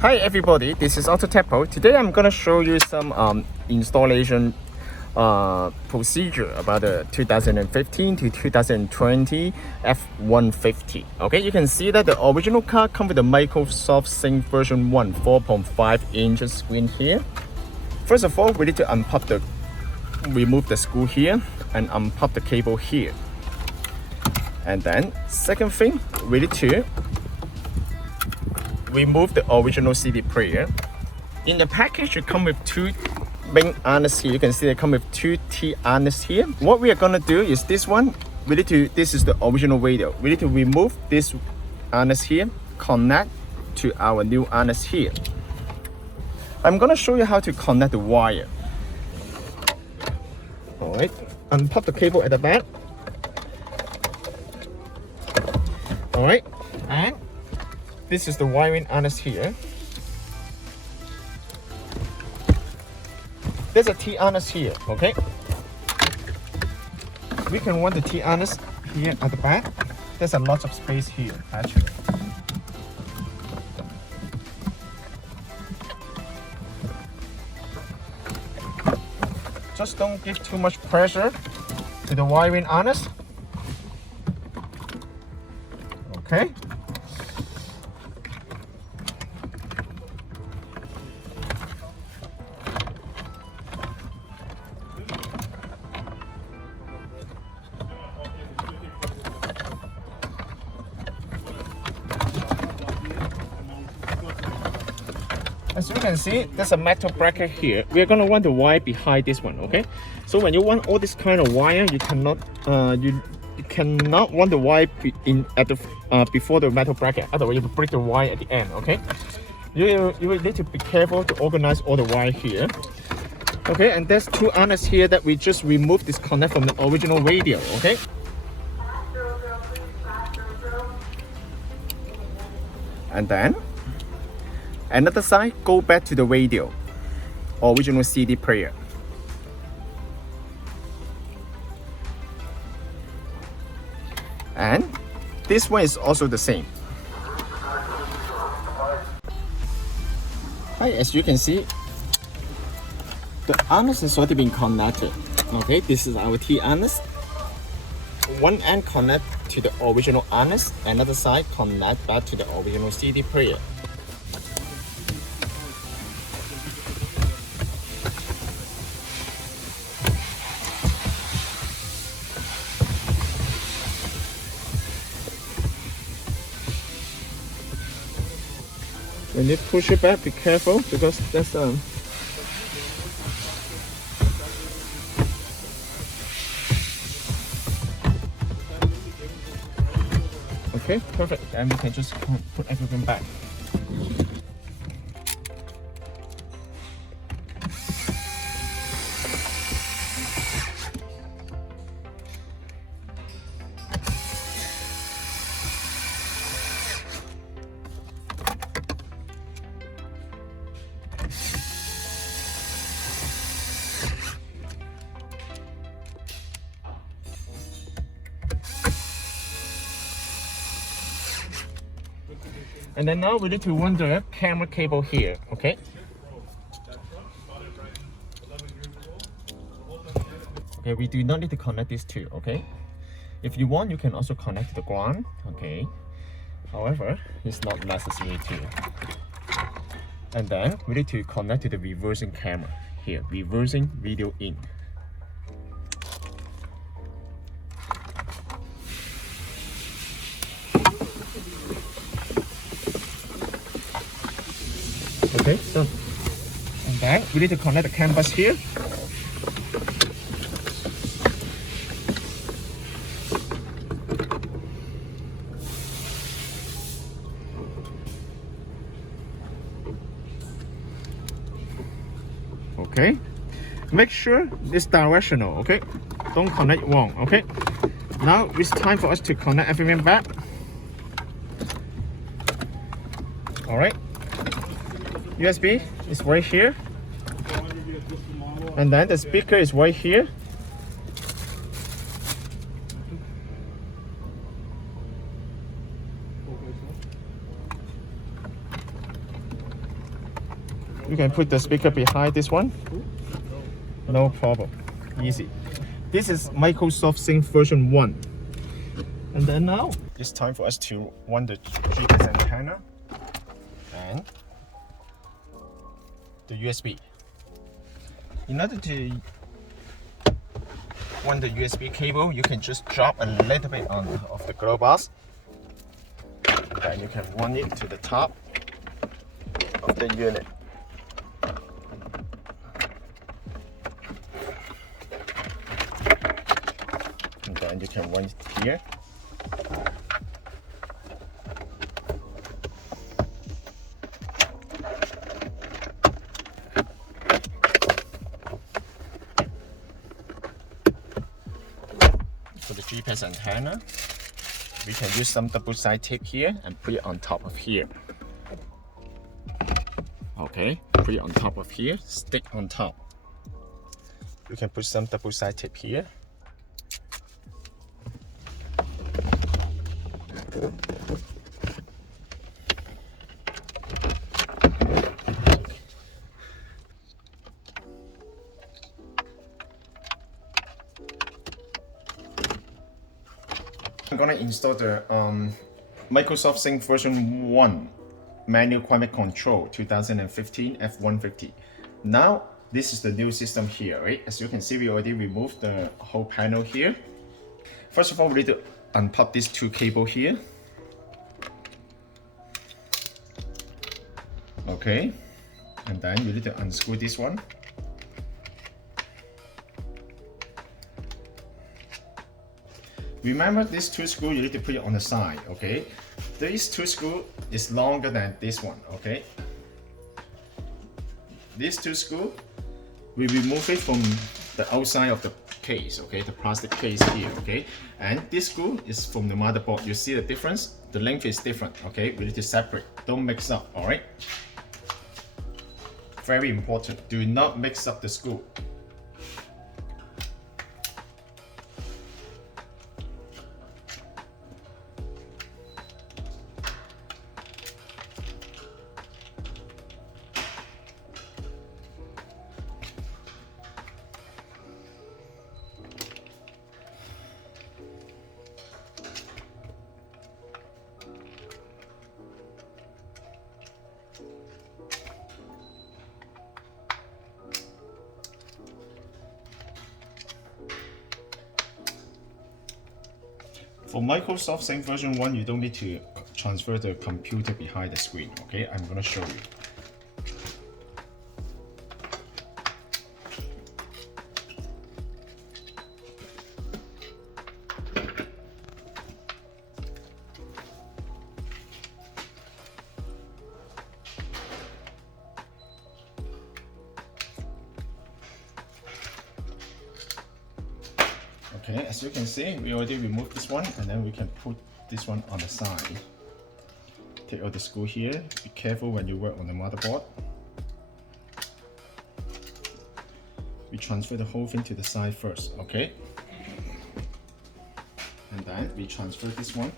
Hi everybody, this is AutoTecPro. Today I'm gonna show you some installation procedure about the 2015 to 2020 F150. Okay, you can see that the original car comes with the Microsoft SYNC version 1 4.5 inches screen here. First of all, we need to remove the screw here and unpop the cable here. And then second thing, we need to remove the original CD player. In the package, it comes with two main harnesses here. You can see they come with two T harnesses here. What we are gonna do is this one. This is the original radio. We need to remove this harness here, connect to our new harness here. I'm gonna show you how to connect the wire. All right, unpop the cable at the back. All right, and this is the wiring harness here. There's a T harness here, okay? We can run the T harness here at the back. There's a lot of space here, actually. Just don't give too much pressure to the wiring harness. Okay? As you can see, there's a metal bracket here. We are gonna run the wire behind this one, okay? So when you run all this kind of wire, you cannot run the wire before the metal bracket. Otherwise, you break the wire at the end, okay? You will need to be careful to organize all the wire here. Okay, and there's two harnesses here that we just removed disconnect from the original radio, okay? And then another side, go back to the radio, original CD player. And this one is also the same. Hi, as you can see, the harness has already been connected. Okay, this is our T harness. One end connect to the original harness, another side connect back to the original CD player. When you push it back, be careful because that's okay, perfect. And we can just put everything back. And then now we need to run the camera cable here, okay? Okay, we do not need to connect these two, okay? If you want, you can also connect to the ground, okay? However, it's not necessary to. And then we need to connect to the reversing camera here, reversing video in. Okay, so and then we need to connect the CAN bus here. Okay, make sure it's directional. Okay, don't connect wrong. Okay, now it's time for us to connect everything back. All right. USB is right here, and then the speaker is right here. You can put the speaker behind this one. No problem. Easy. This is Microsoft Sync version 1. And then now, it's time for us to run the GPS antenna and the USB. In order to run the USB cable, you can just drop a little bit of the glow bars. Then you can run it to the top of the unit. And then you can run it here. For the GPS antenna, we can use some double-sided tape here and put it on top of here. Okay, put it on top of here, stick on top. You can put some double-sided tape here. I'm gonna install the Microsoft Sync version 1 manual climate control 2015 F150. Now this is the new system here, right? As you can see, we already removed the whole panel here. First of all, we need to unplug these two cables here. Okay, and then you need to unscrew this one. Remember, these two screws, you need to put it on the side, okay? These two screws is longer than this one, okay? These two screws, we remove it from the outside of the case, okay? The plastic case here, okay? And this screw is from the motherboard. You see the difference? The length is different, okay? We need to separate. Don't mix up, all right? Very important. Do not mix up the screw. For Microsoft Sync version 1, you don't need to transfer the computer behind the screen, okay? I'm gonna show you. Okay, as you can see, we already removed this one, and then we can put this one on the side. Take out the screw here. Be careful when you work on the motherboard. We transfer the whole thing to the side first, okay? And then we transfer this one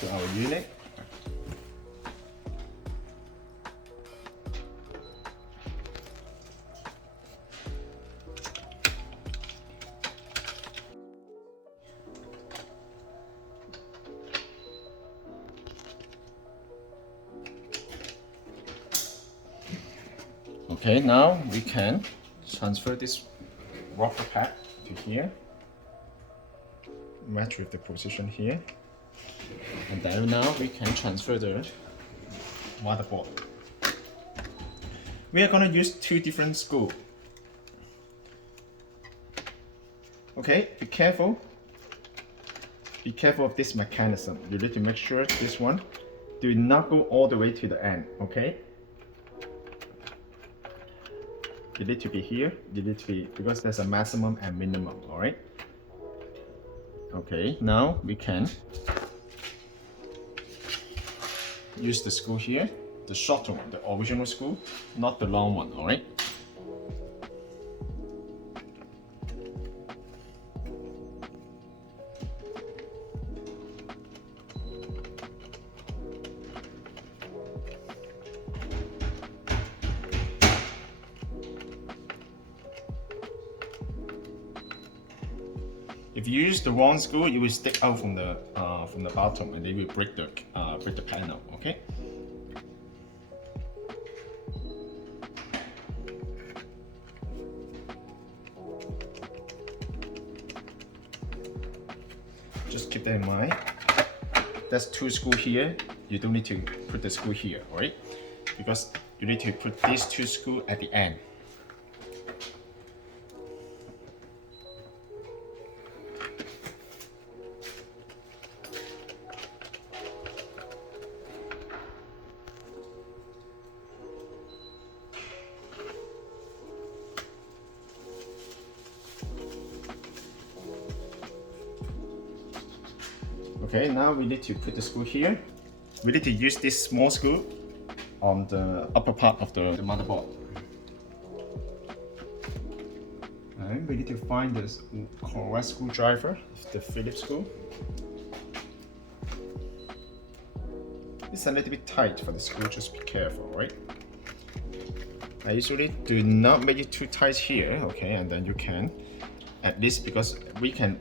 to our unit. Okay, now we can transfer this rocker pad to here, match with the position here, and then now we can transfer the motherboard. We are going to use two different screws. Okay, be careful. Be careful of this mechanism. You need to make sure this one do not go all the way to the end, okay? You need to be here, you need to be, because there's a maximum and minimum, alright? Okay, now we can use the screw here, the shorter one, the original screw, not the long one, alright? If you use the wrong screw, it will stick out from the bottom, and they will break the panel. Okay. Just keep that in mind. That's 2 screws here. You don't need to put the screw here, alright? Because you need to put these 2 screws at the end. Okay, now we need to put the screw here. We need to use this small screw on the upper part of the motherboard. And we need to find the correct screwdriver, the Phillips screw. It's a little bit tight for the screw, just be careful, right? I usually do not make it too tight here, okay, and then you can, at least because we can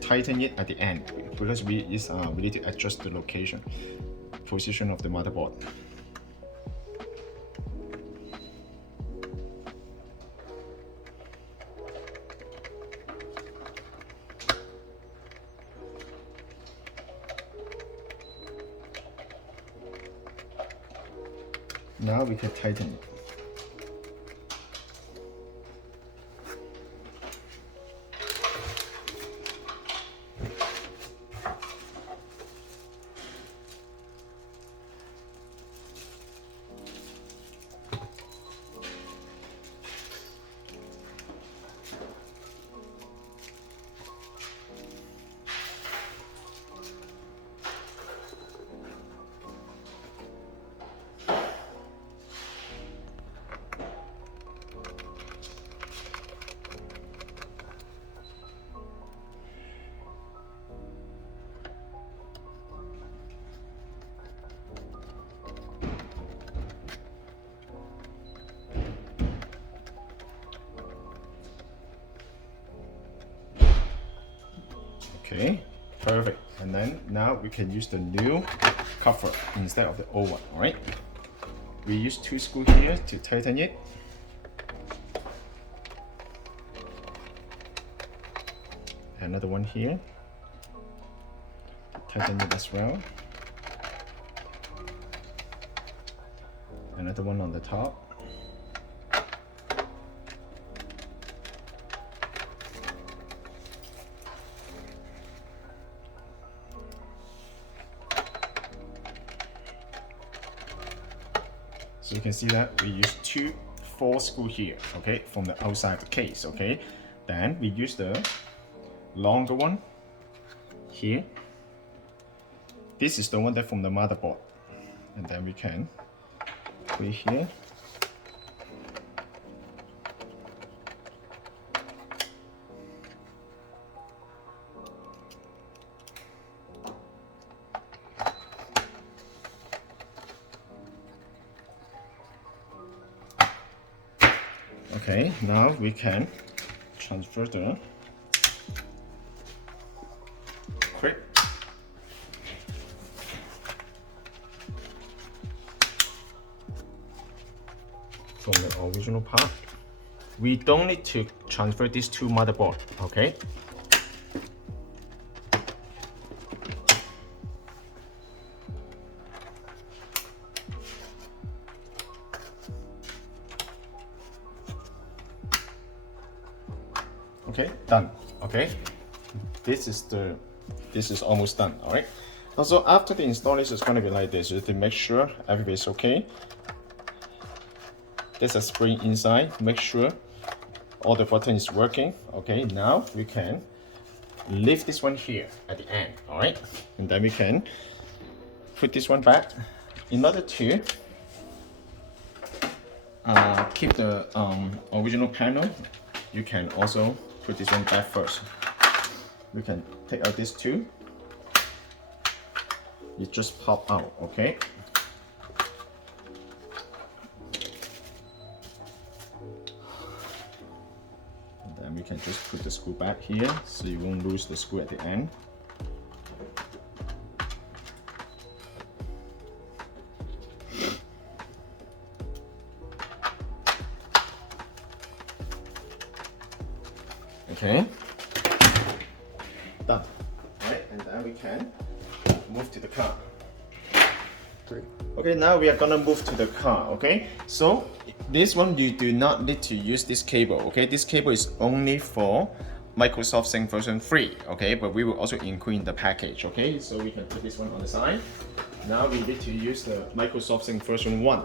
tighten it at the end because we need to adjust the position of the motherboard. Now we can tighten it. Okay, perfect. And then now we can use the new cover instead of the old one, alright? We use 2 screws here to tighten it. Another one here. Tighten it as well. Another one on the top. So you can see that we use 4 screws here, okay, from the outside of the case, okay. Then we use the longer one here. This is the one that from the motherboard, and then we can put it here. Okay, now we can transfer the clip from the original part. We don't need to transfer this to motherboard, okay? Okay, done. Okay, this is almost done. All right. Also, after the installation, it's going to be like this. You have to make sure everything is okay. There's a spring inside. Make sure all the button is working. Okay. Now we can lift this one here at the end. All right, and then we can put this one back in order to keep the original panel. You can also put this one back first. We can take out this too. It just pop out, okay? And then we can just put the screw back here so you won't lose the screw at the end. Okay, done. Right, and then we can move to the car. Okay, now we are gonna move to the car. Okay, so this one you do not need to use this cable. Okay, this cable is only for Microsoft Sync version 3. Okay, but we will also include in the package. Okay, so we can put this one on the side. Now we need to use the Microsoft Sync version 1.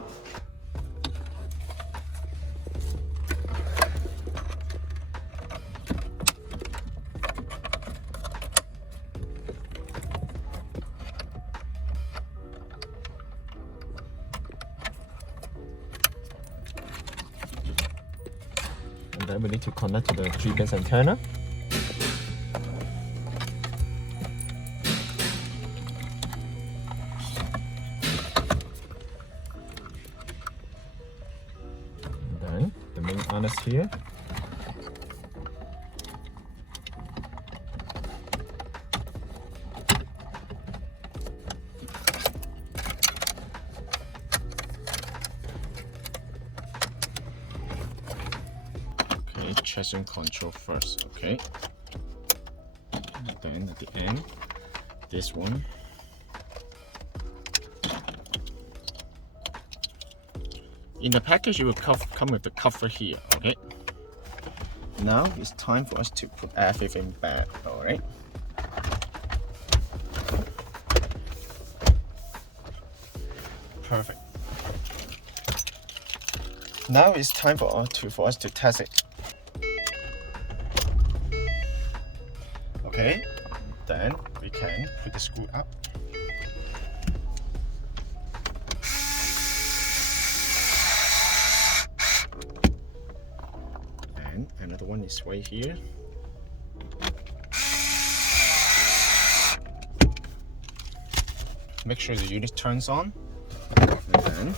And then we need to connect to the 3-pin antenna. And then the main harness here. Traction control first, okay? And then at the end, this one. In the package, it will come with the cover here, okay? Now it's time for us to put everything back, alright? Perfect. Now it's time for us to test it. Okay, then we can put the screw up. And another one is right here. Make sure the unit turns on. And then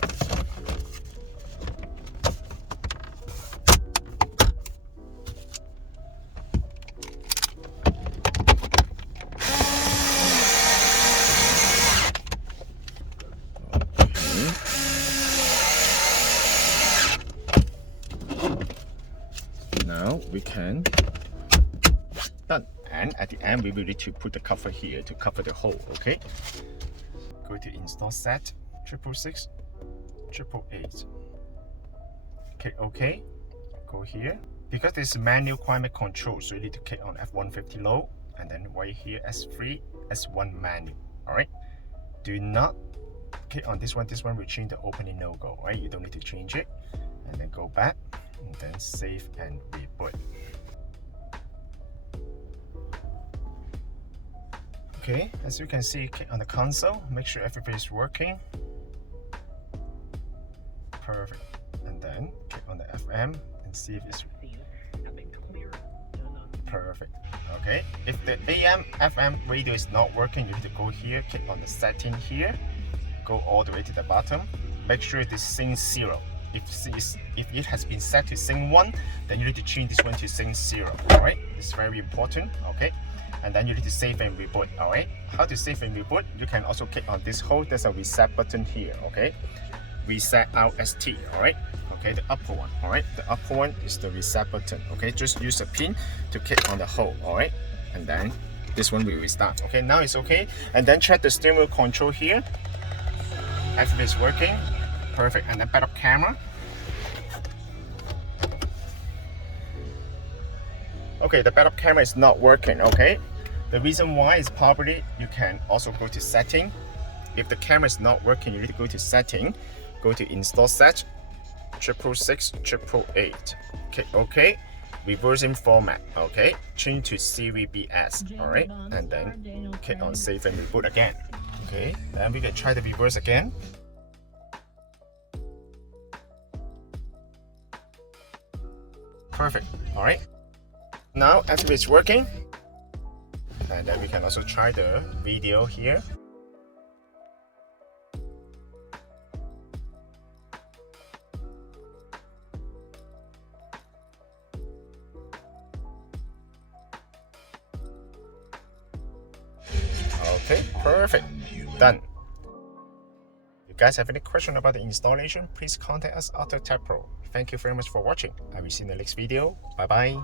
now we can done. And at the end we will need to put the cover here to cover the hole. Okay, go to install set 666 888. Okay, go here. Because this is manual climate control, so you need to click on F150 low and then right here S3 S1 manual. Alright, do not click on this one. This one will change the opening no-go. Right, you don't need to change it. And then go back and then save and reboot. Okay, as you can see, click on the console, make sure everything is working. Perfect. And then click on the FM and see if it's perfect. Okay, if the AM FM radio is not working, you need to go here, click on the setting here, go all the way to the bottom, make sure it is SYNC0. If it has been set to SYNC1, then you need to change this one to SYNC0. Alright, it's very important. Okay, and then you need to save and reboot. Alright, how to save and reboot? You can also click on this hole. There's a reset button here. Okay, reset RST. Alright, okay, the upper one. Alright, the upper one is the reset button. Okay, just use a pin to click on the hole. Alright, and then this one will restart. Okay, now it's okay. And then check the steering wheel control here. Everything is working. Perfect. And then backup camera. Okay, the backup camera is not working. Okay, the reason why is probably you can also go to setting. If the camera is not working, you need to go to setting, go to install set 666 888. Okay, okay, reversing format. Okay, change to series BS. All right, and then click on save and reboot again. Okay, then we can try the reverse again. Perfect. All right, now everything is working, and then we can also try the video here. Okay, perfect. Done. If you guys have any question about the installation, please contact us AutoTecPro. Thank you very much for watching. I will see you in the next video. Bye bye.